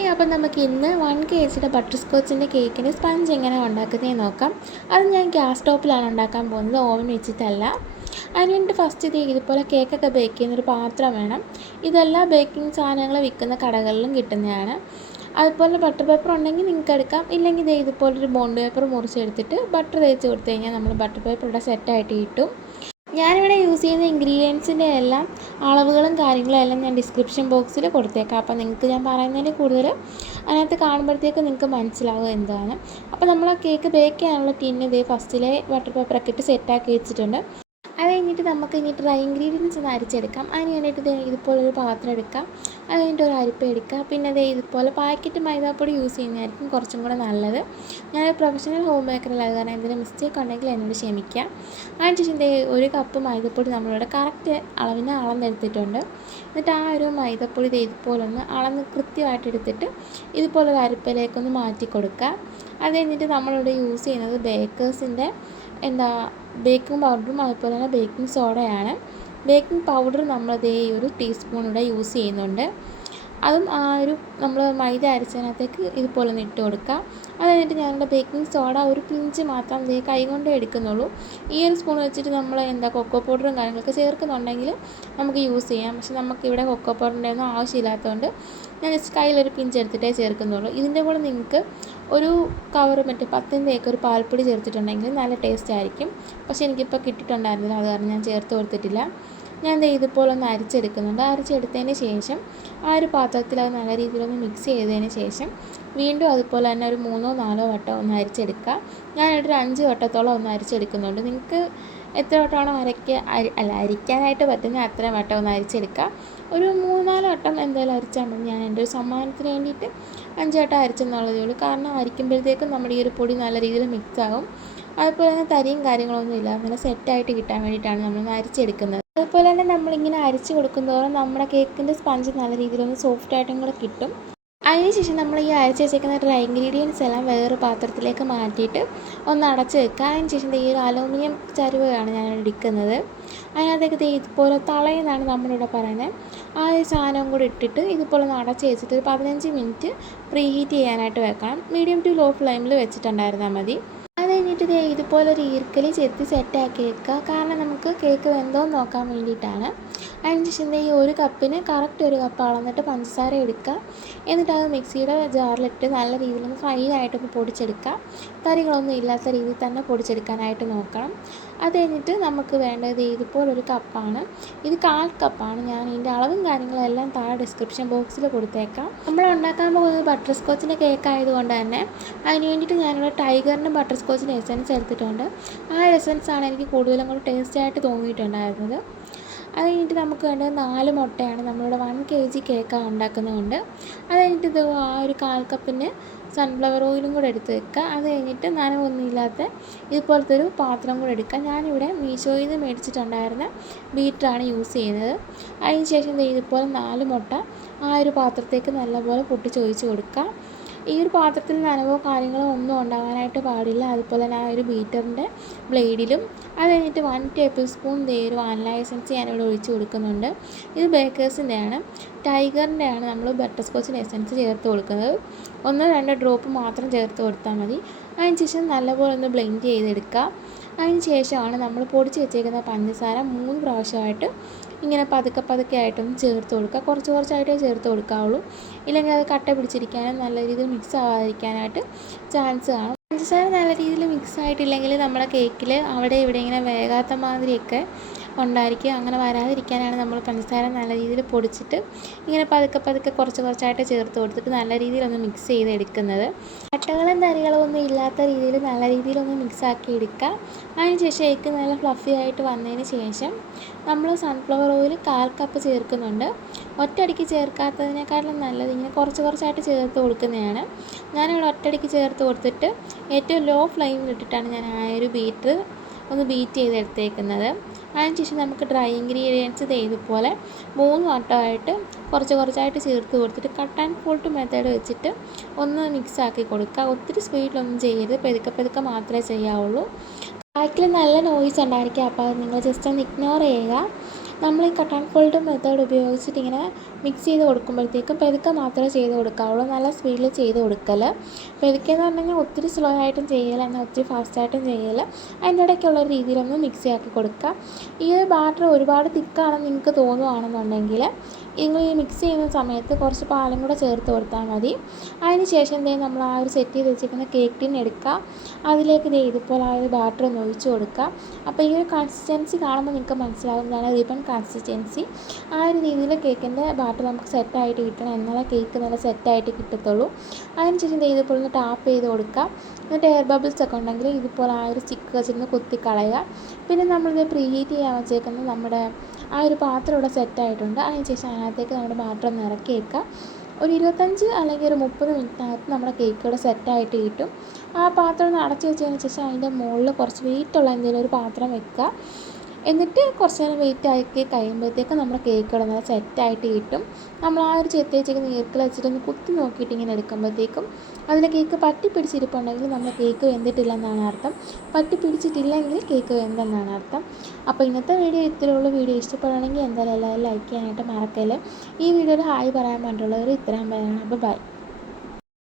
Hi, അപ്പോൾ നമുക്ക് ഇന്ന് 1 kg ബട്ടർ സ്കോച്ചിൻ്റെ കേക്കിൻ്റെ സ്പഞ്ച് എങ്ങനെ ഉണ്ടാക്കുന്നതെന്ന് നോക്കാം. അത് ഞാൻ ഗ്യാസ് സ്റ്റോപ്പിലാണ് ഉണ്ടാക്കാൻ പോകുന്നത്, ഓവൻ വെച്ചിട്ടല്ല. അതിന് വേണ്ടി ഫസ്റ്റ് ഇതുപോലെ കേക്കൊക്കെ ബേക്ക് ചെയ്യുന്നൊരു പാത്രം വേണം. ഇതെല്ലാം ബേക്കിംഗ് സാധനങ്ങൾ വിൽക്കുന്ന കടകളിലും കിട്ടുന്നതാണ്. അതുപോലെ ബട്ടർ പേപ്പർ ഉണ്ടെങ്കിൽ നിങ്ങൾക്ക് എടുക്കാം, ഇല്ലെങ്കിൽ ഇതുപോലൊരു ബോണ്ട് പേപ്പർ മുറിച്ചെടുത്തിട്ട് ബട്ടർ തേച്ച് കൊടുത്തു കഴിഞ്ഞാൽ നമ്മൾ ബട്ടർ പേപ്പർ ഇവിടെ സെറ്റായിട്ട് കിട്ടും. ഞാനിവിടെ യൂസ് ചെയ്യുന്ന ഇൻഗ്രീഡിയൻസിൻ്റെ എല്ലാം അളവുകളും കാര്യങ്ങളും എല്ലാം ഞാൻ ഡിസ്ക്രിപ്ഷൻ ബോക്സിൽ കൊടുത്തേക്കാം. അപ്പോൾ നിങ്ങൾക്ക് ഞാൻ പറയുന്നതിന് കൂടുതൽ അതിനകത്ത് കാണുമ്പോഴത്തേക്ക് നിങ്ങൾക്ക് മനസ്സിലാവും എന്താണ്. അപ്പോൾ നമ്മൾ കേക്ക് ബേക്ക് ചെയ്യാനുള്ള ടിന്ന് ഫസ്റ്റിലെ ബട്ടർ പേപ്പറൊക്കെ ഇട്ട് സെറ്റാക്കി വെച്ചിട്ടുണ്ട്. അത് കഴിഞ്ഞിട്ട് നമുക്ക് ഡ്രൈ ഇൻഗ്രീഡിയൻസ് ഒന്ന് അരിച്ചെടുക്കാം. അതിന് വേണ്ടിയിട്ട് ഇതുപോലൊരു പാത്രം എടുക്കാം. അത് കഴിഞ്ഞിട്ട് ഒരു അരിപ്പ എടുക്കുക. പിന്നെ ഇതുപോലെ പാക്കറ്റ് മൈദാപ്പൊടി യൂസ് ചെയ്യുന്നതായിരിക്കും കുറച്ചും കൂടെ നല്ലത്. ഞാനൊരു പ്രൊഫഷണൽ ഹോം മേക്കറല്ല, അത് കാരണം എന്തെങ്കിലും മിസ്റ്റേക്ക് ഉണ്ടെങ്കിൽ എന്നോട് ക്ഷമിക്കാം. അതിനുശേഷം ഒരു കപ്പ് മൈദപ്പൊടി നമ്മളിവിടെ കറക്റ്റ് അളവിന് അളന്നെടുത്തിട്ടുണ്ട്. എന്നിട്ട് ആ ഒരു മൈദപ്പൊടി ഇതുപോലെ ഒന്ന് അളന്ന് കൃത്യമായിട്ട് എടുത്തിട്ട് ഇതുപോലൊരു അരിപ്പയിലേക്കൊന്ന് മാറ്റി കൊടുക്കുക. അത് കഴിഞ്ഞിട്ട് നമ്മളിവിടെ യൂസ് ചെയ്യുന്നത് ബേക്കേഴ്സിൻ്റെ ബേക്കിംഗ് പൗഡറും അതുപോലെ തന്നെ ബേക്കിംഗ് സോഡയാണ്. ബേക്കിംഗ് പൗഡർ നമ്മൾ ഒരു ടീസ്പൂൺ ഇവിടെ യൂസ് ചെയ്യുന്നുണ്ട്. അതും ആ ഒരു നമ്മൾ മൈദ അരച്ചതിനകത്തേക്ക് ഇതുപോലെ ഒന്ന് ഇട്ട് കൊടുക്കുക. അത് കഴിഞ്ഞിട്ട് ഞാനിവിടെ ബേക്കിംഗ് സോഡ ഒരു പിഞ്ച് മാത്രം കൈ കൊണ്ടേ എടുക്കുന്നുള്ളൂ. ഈ ഒരു സ്പൂൺ വെച്ചിട്ട് നമ്മൾ കൊക്കോ പൗഡറും കാര്യങ്ങളൊക്കെ ചേർക്കുന്നുണ്ടെങ്കിൽ നമുക്ക് യൂസ് ചെയ്യാം. പക്ഷെ നമുക്കിവിടെ കൊക്കോ പൗഡറിൻ്റെ ഒന്നും ആവശ്യമില്ലാത്തതുകൊണ്ട് ഞാൻ ജസ്റ്റ് കയ്യിലൊരു പിഞ്ച് എടുത്തിട്ടേ ചേർക്കുന്നുള്ളൂ. ഇതിൻ്റെ കൂടെ നിങ്ങൾക്ക് ഒരു കവർ 10-ൻ്റെ ഒരു പാൽപ്പൊടി ചേർത്തിട്ടുണ്ടെങ്കിൽ നല്ല ടേസ്റ്റ് ആയിരിക്കും. പക്ഷേ എനിക്കിപ്പോൾ കിട്ടിയിട്ടുണ്ടായിരുന്നില്ല, അത് കാരണം ഞാൻ ചേർത്ത് കൊടുത്തിട്ടില്ല. ഞാൻ ഇതുപോലെ ഒന്ന് അരിച്ചെടുക്കുന്നുണ്ട്. അരിച്ചെടുത്തതിന് ശേഷം ആ ഒരു പാത്രത്തിൽ അത് നല്ല രീതിയിലൊന്ന് മിക്സ് ചെയ്തതിന് ശേഷം വീണ്ടും അതുപോലെ തന്നെ ഒരു 3-4 വട്ടം ഒന്ന് അരിച്ചെടുക്കുക. ഞാനൊരു 5 വട്ടത്തോളം ഒന്ന് അരിച്ചെടുക്കുന്നുണ്ട്. നിങ്ങൾക്ക് എത്ര വട്ടമാണോ അരിക്കാനായിട്ട് പറ്റുന്ന അത്രയും വട്ടം ഒന്ന് അരിച്ചെടുക്കുക. ഒരു 3-4 വട്ടം എന്തായാലും അരിച്ചാൽ മതി. ഞാൻ എൻ്റെ ഒരു സമ്മാനത്തിന് വേണ്ടിയിട്ട് 5 വട്ടം അരിച്ചെന്നുള്ളതേ ഉള്ളൂ. കാരണം അരിക്കുമ്പോഴത്തേക്കും നമ്മുടെ ഈ ഒരു പൊടി നല്ല രീതിയിൽ മിക്സ് ആകും. അതുപോലെ തന്നെ തരിയും കാര്യങ്ങളൊന്നും ഇല്ല, നല്ല സെറ്റായിട്ട് കിട്ടാൻ വേണ്ടിയിട്ടാണ് നമ്മളൊന്ന് അരിച്ചെടുക്കുന്നത്. അതുപോലെ തന്നെ നമ്മളിങ്ങനെ അരിച്ച് കൊടുക്കുന്തോറും നമ്മുടെ കേക്കിൻ്റെ സ്പഞ്ച് നല്ല രീതിയിലൊന്ന് സോഫ്റ്റായിട്ടും കൂടെ കിട്ടും. അതിനുശേഷം നമ്മൾ ഈ അരച്ച് വെച്ചേക്കുന്ന ഡ്രൈ ഇൻഗ്രീഡിയൻസ് എല്ലാം വേറൊരു പാത്രത്തിലേക്ക് മാറ്റിയിട്ട് ഒന്ന് അടച്ച് വെക്കുക. അതിനുശേഷം ഈ ഒരു അലൂമിനിയം ചരുവയാണ് ഞാൻ എടുക്കുന്നത്. അതിനകത്തേക്ക് ഇതുപോലെ തളയെന്നാണ് നമ്മളിവിടെ പറയുന്നത്. ആ ഒരു സാധനം കൂടി ഇട്ടിട്ട് ഇതുപോലെ ഒന്ന് അടച്ച് വെച്ചിട്ട് ഒരു 15 മിനിറ്റ് പ്രീ ഹീറ്റ് ചെയ്യാനായിട്ട് വെക്കണം. മീഡിയം ടു ലോ ഫ്ലെയിമിൽ വെച്ചിട്ടുണ്ടായിരുന്നാൽ മതി. അത് കഴിഞ്ഞിട്ട് ഇതുപോലൊരു ഈർക്കലി ചെത്തി സെറ്റാക്കി വെക്കുക. കാരണം നമുക്ക് കേക്ക് വെന്തോന്ന് നോക്കാൻ വേണ്ടിയിട്ടാണ്. അതിനുശേഷം ഈ ഒരു കപ്പിന് കറക്റ്റ് ഒരു കപ്പ് അളന്നിട്ട് പഞ്ചസാര എടുക്കുക. എന്നിട്ട് അത് മിക്സിയുടെ ജാറിലിട്ട് നല്ല രീതിയിലൊന്ന് ഫൈനായിട്ടൊന്ന് പൊടിച്ചെടുക്കുക. തരികളൊന്നും ഇല്ലാത്ത രീതിയിൽ തന്നെ പൊടിച്ചെടുക്കാനായിട്ട് നോക്കണം. അത് കഴിഞ്ഞിട്ട് നമുക്ക് വേണ്ടത് ഇതുപോലൊരു കപ്പാണ്. ഇത് 1/4 കപ്പാണ്. ഞാൻ ഇതിൻ്റെ അളവും കാര്യങ്ങളെല്ലാം താഴെ ഡിസ്ക്രിപ്ഷൻ ബോക്സിൽ കൊടുത്തേക്കാം. നമ്മൾ ഉണ്ടാക്കാൻ പോകുന്നത് ബട്ടർ സ്കോച്ചിൻ്റെ കേക്ക് ആയതുകൊണ്ട് തന്നെ അതിന് വേണ്ടിയിട്ട് ഞാനിവിടെ ടൈഗറിൻ്റെ ബട്ടർ സ്കോച്ചിൻ്റെ എസൻസ് എടുത്തിട്ടുണ്ട്. ആ എസൻസാണ് എനിക്ക് കൂടുതലും കൂടി ടേസ്റ്റായിട്ട് തോന്നിയിട്ടുണ്ടായിരുന്നത്. അത് കഴിഞ്ഞിട്ട് നമുക്ക് വേണ്ടത് 4 മുട്ടയാണ്. നമ്മളിവിടെ 1 kg കേക്കാണ് ഉണ്ടാക്കുന്നതുകൊണ്ട്. അത് കഴിഞ്ഞിട്ട് ആ ഒരു 1/4 കപ്പിന് സൺഫ്ലവർ ഓയിലും കൂടെ എടുത്ത് വെക്കുക. അത് കഴിഞ്ഞിട്ട് നനവൊന്നുമില്ലാത്ത ഇതുപോലത്തെ ഒരു പാത്രം കൂടെ എടുക്കുക. ഞാനിവിടെ മീഷോയിൽ നിന്ന് മേടിച്ചിട്ടുണ്ടായിരുന്ന ബീറ്ററാണ് യൂസ് ചെയ്യുന്നത്. അതിന് ശേഷം ഇതുപോലെ 4 മുട്ട ആ ഒരു പാത്രത്തേക്ക് നല്ലപോലെ പൊട്ടിച്ചൊഴിച്ച് കൊടുക്കുക. ഈ ഒരു പാത്രത്തിൽ നനവോ കാര്യങ്ങളോ ഒന്നും ഉണ്ടാകാനായിട്ട് പാടില്ല. അതുപോലെ തന്നെ ആ ഒരു ബീറ്ററിൻ്റെ ബ്ലേഡിലും. അത് കഴിഞ്ഞിട്ട് 1 ടേബിൾ സ്പൂൺ ഒരു വാനില എസൻസ് ഞാനിവിടെ ഒഴിച്ച് കൊടുക്കുന്നുണ്ട്. ഇത് ബേക്കേഴ്സിൻ്റെയാണ്. ടൈഗറിൻ്റെയാണ് നമ്മൾ ബട്ടർ സ്കോച്ചിൻ്റെ എസൻസ് ചേർത്ത് കൊടുക്കുന്നത്. 1-2 ഡ്രോപ്പ് മാത്രം ചേർത്ത് കൊടുത്താൽ മതി. അതിന് ശേഷം നല്ലപോലെ ഒന്ന് ബ്ലെൻഡ് ചെയ്തെടുക്കുക. അതിന് ശേഷമാണ് നമ്മൾ പൊടിച്ച് വെച്ചേക്കുന്ന പഞ്ചസാര 3 പ്രാവശ്യമായിട്ട് ഇങ്ങനെ പതുക്കെ ആയിട്ടൊന്ന് ചേർത്ത് കൊടുക്കുക. കുറച്ചായിട്ടേ ചേർത്ത് കൊടുക്കാവുള്ളൂ, ഇല്ലെങ്കിൽ അത് കട്ട പിടിച്ചിരിക്കാനും നല്ല രീതിയിൽ മിക്സ് ആവാതിരിക്കാനായിട്ട് ചാൻസ് കാണും. പഞ്ചസാര നല്ല രീതിയിൽ മിക്സ് ആയിട്ടില്ലെങ്കിൽ നമ്മുടെ കേക്കിൽ അവിടെ ഇവിടെ ഇങ്ങനെ വേകാത്ത മാതിരിയൊക്കെ ഉണ്ടായിരിക്കും. അങ്ങനെ വരാതിരിക്കാനാണ് നമ്മൾ പഞ്ചസാര നല്ല രീതിയിൽ പൊടിച്ചിട്ട് ഇങ്ങനെ പതുക്കെ കുറച്ചായിട്ട് ചേർത്ത് കൊടുത്തിട്ട് നല്ല രീതിയിലൊന്ന് മിക്സ് ചെയ്തെടുക്കുന്നത്. കട്ടകളും തരികളും ഒന്നും ഇല്ലാത്ത രീതിയിൽ നല്ല രീതിയിലൊന്ന് മിക്സ് ആക്കി എടുക്കുക. അതിനുശേഷം കേക്ക് നല്ല ഫ്ലഫി ആയിട്ട് വന്നതിന് ശേഷം നമ്മൾ സൺഫ്ലവർ ഓയിൽ 1/4 കപ്പ് ചേർക്കുന്നുണ്ട്. ഒറ്റയടിക്ക് ചേർക്കാത്തതിനേക്കാളും നല്ലത് ഇങ്ങനെ കുറച്ചായിട്ട് ചേർത്ത് കൊടുക്കുന്നതാണ്. ഞാനിവിടെ ഒറ്റയടിക്ക് ചേർത്ത് കൊടുത്തിട്ട് ഏറ്റവും ലോ ഫ്ലെയിമിലിട്ടിട്ടാണ് ഞാൻ ആ ഒരു ബീറ്റർ ഒന്ന് ബീറ്റ് ചെയ്തെടുത്തേക്കുന്നത്. അതിനുശേഷം നമുക്ക് ഡ്രൈ ഇൻഗ്രീഡിയൻസ് ഇതുപോലെ 3 വട്ടമായിട്ട് കുറച്ചായിട്ട് ചേർത്ത് കൊടുത്തിട്ട് കട്ട് ആൻഡ് ഫോൾഡ് മെത്തേഡ് വെച്ചിട്ട് ഒന്ന് മിക്സ് ആക്കി കൊടുക്കുക. ഒത്തിരി സ്പീഡിലൊന്നും ചെയ്യരുത്, പതുക്കെ മാത്രമേ ചെയ്യാവുള്ളൂ. ബാക്കിൽ നല്ല നോയ്സ് ഉണ്ടായിരിക്കുക, അപ്പോൾ അത് നിങ്ങൾ ജസ്റ്റ് ഒന്ന് ഇഗ്നോർ ചെയ്യുക. നമ്മൾ ഈ കട്ട് ആൻഡ് ഫോൾഡ് മെത്തേഡ് ഉപയോഗിച്ചിട്ട് ഇങ്ങനെ മിക്സ് ചെയ്ത് കൊടുക്കുമ്പോഴത്തേക്കും പെതുക്കെ മാത്രമേ ചെയ്ത് കൊടുക്കാവുള്ളൂ, നല്ല സ്പീഡിൽ ചെയ്ത് കൊടുക്കൽ. പെതുക്കെ എന്ന് പറഞ്ഞു കഴിഞ്ഞാൽ ഒത്തിരി സ്ലോ ആയിട്ടും ചെയ്യല, എന്നാൽ ഒത്തിരി ഫാസ്റ്റായിട്ടും ചെയ്യല, അതിൻ്റെ ഇടയ്ക്കുള്ള രീതിയിലൊന്ന് മിക്സ് ആക്കി കൊടുക്കുക. ഈ ഒരു ബാറ്റർ ഒരുപാട് തിക്കാണെന്ന് നിങ്ങൾക്ക് തോന്നുകയാണെന്നുണ്ടെങ്കിൽ നിങ്ങൾ ഈ മിക്സ് ചെയ്യുന്ന സമയത്ത് കുറച്ച് പാലും കൂടെ ചേർത്ത് കൊടുത്താൽ മതി. അതിന് ശേഷം നമ്മൾ ആ ഒരു സെറ്റ് ചെയ്ത് വെച്ചിരിക്കുന്ന കേക്ക് ടിൻ എടുക്കുക, അതിലേക്ക് ഇതുപോലെ ആ ഒരു ബാറ്റർ ഒന്ന് ഒഴിച്ച് കൊടുക്കുക. അപ്പോൾ ഈ ഒരു കൺസിസ്റ്റൻസി കാണുമ്പോൾ നിങ്ങൾക്ക് മനസ്സിലാകുന്നതാണ് റിബൺ കൺസിസ്റ്റൻസി. ആ ഒരു രീതിയിൽ കേക്കിൻ്റെ ബാറ്റർ നമുക്ക് സെറ്റായിട്ട് കിട്ടണം, എന്നാലേ കേക്ക് നല്ല സെറ്റായിട്ട് കിട്ടത്തുള്ളൂ. അതിനുശേഷം ഇതുപോലെ ഒന്ന് ടാപ്പ് ചെയ്ത് കൊടുക്കുക. എന്നിട്ട് എയർ ബബിൾസ് ഒക്കെ ഉണ്ടെങ്കിൽ ഇതുപോലെ ആ ഒരു സ്റ്റിക്ക് വെച്ചിരുന്ന് കുത്തിക്കളയുക. പിന്നെ നമ്മളിത് പ്രീ ഹീറ്റ് ചെയ്യാൻ വെച്ചേക്കുന്നത് നമ്മുടെ ആ ഒരു പാത്രം ഇവിടെ സെറ്റായിട്ടുണ്ട്. അതിനുശേഷം അതിനകത്തേക്ക് നമ്മുടെ ബാറ്റർ ഒന്ന് ഇറക്കി വെക്കുക. ഒരു 25 അല്ലെങ്കിൽ ഒരു 30 മിനിറ്റിനകത്ത് നമ്മുടെ കേക്ക് ഇവിടെ സെറ്റായിട്ട് കിട്ടും. ആ പാത്രം ഒന്ന് അടച്ചു വെച്ചതിന് ശേഷം അതിൻ്റെ മുകളിൽ കുറച്ച് വെയിറ്റുള്ള എന്തെങ്കിലും ഒരു പാത്രം വെക്കുക. എന്നിട്ട് കുറച്ച് നേരം വെയിറ്റ് ആക്കി കഴിയുമ്പോഴത്തേക്കും നമ്മുടെ കേക്ക് ഇവിടെ നല്ല സെറ്റായിട്ട് കിട്ടും. നമ്മൾ ആ ഒരു ചെത്തി വെച്ചേക്ക് നീർക്കിൽ വെച്ചിട്ടൊന്ന് കുത്തി നോക്കിയിട്ട് ഇങ്ങനെ എടുക്കുമ്പോഴത്തേക്കും അതിൽ കേക്ക് പറ്റി പിടിച്ചിരിപ്പുണ്ടെങ്കിൽ നമ്മുടെ കേക്ക് വെന്തിട്ടില്ലെന്നാണ് അർത്ഥം, പറ്റി പിടിച്ചിട്ടില്ലെങ്കിൽ കേക്ക് വെന്തെന്നാണ് അർത്ഥം. അപ്പോൾ ഇന്നത്തെ വീഡിയോ ഇത്രയുള്ള വീഡിയോ ഇഷ്ടപ്പെടുകയാണെങ്കിൽ എന്തായാലും എല്ലാവരും ലൈക്ക് ചെയ്യാനായിട്ട് മറക്കല്ലേ. ഈ വീഡിയോയിൽ ഹായ് പറയാൻ വേണ്ടിയുള്ളവർ ഇത്രയും പേരാണ്. അപ്പോൾ ബൈ.